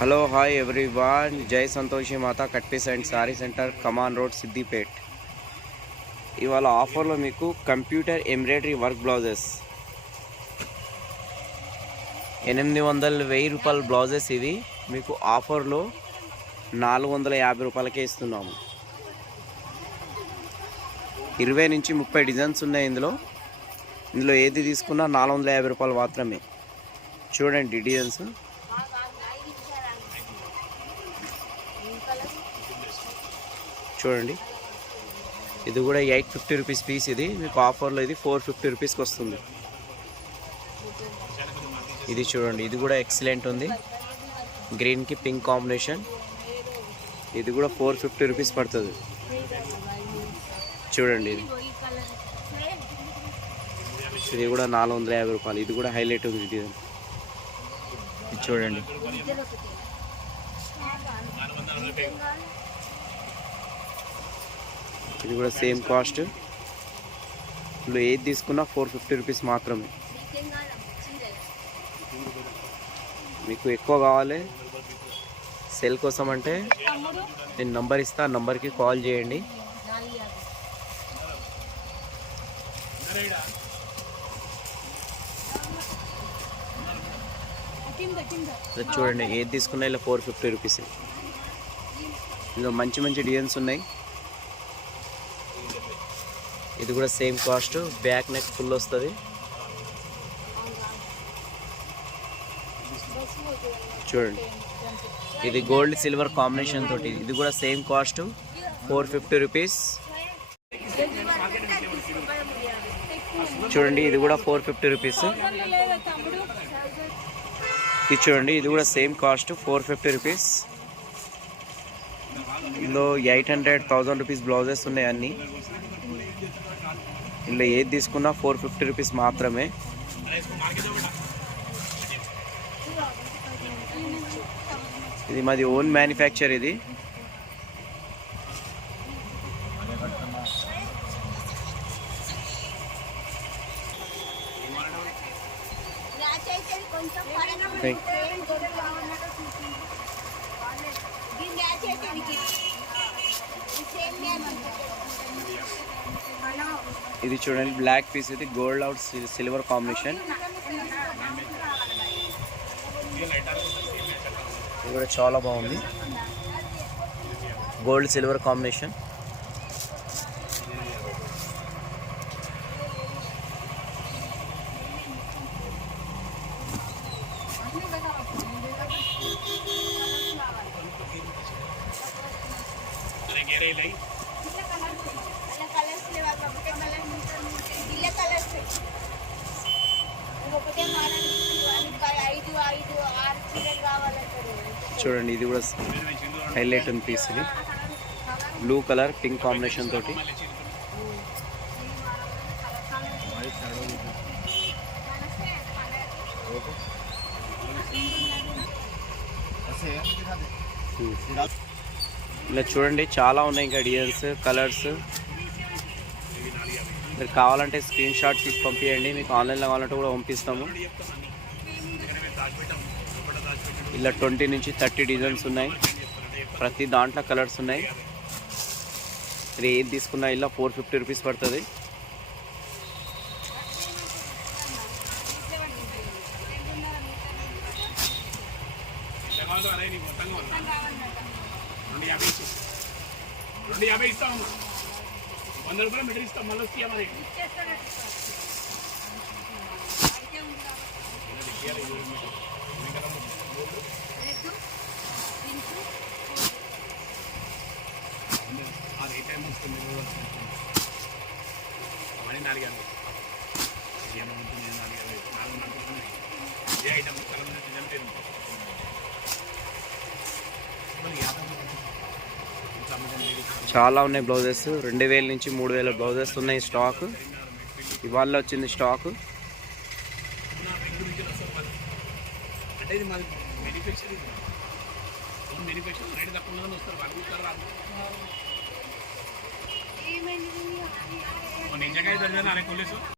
Hello hi everyone, Jai Santoshi Mata cut piece and sari centre, Kaman road, Siddipet. ఇవాళ ఆఫర్లో మీకు కంప్యూటర్ ఎంబ్రాయిడరీ వర్క్ బ్లౌజెస్ 800-1000 రూపాయల బ్లౌజెస్ ఇవి మీకు ఆఫర్లో 450 రూపాయలకే ఇస్తున్నాము. 20 నుంచి 30 డిజైన్స్ ఉన్నాయి. ఇందులో ఏది తీసుకున్నా 450 రూపాయలు మాత్రమే. చూడండి డిజైన్స్. చూడండి, ఇది కూడా 850 రూపీస్ పీస్. ఇది మీకు ఆఫర్లో ఇది 450 రూపీస్కి వస్తుంది. ఇది చూడండి, ఇది కూడా ఎక్సలెంట్ ఉంది. గ్రీన్కి పింక్ కాంబినేషన్. ఇది కూడా 450 రూపీస్ పడుతుంది. చూడండి, ఇది కూడా 450 రూపాయలు. ఇది కూడా హైలైట్ ఉంది. ఇది చూడండి, ఇది కూడా సేమ్ కాస్ట్. ఇందులో ఏది తీసుకున్నా 450 రూపీస్ మాత్రమే. మీకు ఎక్కువ కావాలి సెల్ కోసం అంటే నేను నంబర్ ఇస్తా, ఆ నంబర్కి కాల్ చేయండి. చూడండి, ఏది తీసుకున్నా ఇలా 450 రూపీస్. ఇందులో మంచి మంచి డిజైన్స్ ఉన్నాయి. ఇది కూడా same cost. Back neck full వస్తుంది. చూడండి, ఇది గోల్డ్ సిల్వర్ కాంబినేషన్ తోటి. ఇది కూడా సేమ్ కాస్ట్ 450 రూపీస్. చూడండి, ఇది కూడా 450 రూపీస్. ఇది చూడండి, ఇది కూడా సేమ్ కాస్ట్ 450 రూపీస్. ఇందులో 800-1000 రూపీస్ బ్లౌజెస్ ఉన్నాయి అన్నీ. ఇందులో ఏది తీసుకున్నా 450 రూపీస్ మాత్రమే. ఇది మాది ఓన్ మ్యానుఫ్యాక్చర్. ఇది ఇది చూడండి, బ్లాక్ పీస్. ఇది గోల్డ్ అవుట్ సిల్వర్ కాంబినేషన్. ఇది కూడా చాలా బాగుంది. Gold silver combination. చూడండి, ఇది కూడా హైలైట్ ఉంది పీస్. ఇది బ్లూ కలర్ పింక్ కాంబినేషన్ తోటి. ఇలా చూడండి, చాలా ఉన్నాయి ఇంకా డిజైన్స్, కలర్స్. మీరు కావాలంటే స్క్రీన్ షాట్ తీసి పంపించండి. మీకు ఆన్లైన్లో కావాలంటే కూడా పంపిస్తాము. ఇలా 20 నుంచి 30 డిజైన్స్ ఉన్నాయి. ప్రతి దాంట్లో కలర్స్ ఉన్నాయి. మీరు ఏది తీసుకున్నా ఇలా 450 రూపీస్ పడుతుంది. చాలా ఉన్నాయి బ్లౌజెస్. 2000 నుంచి 3000 బ్లౌజెస్ ఉన్నాయి స్టాక్. ఇవాళ వచ్చింది స్టాక్.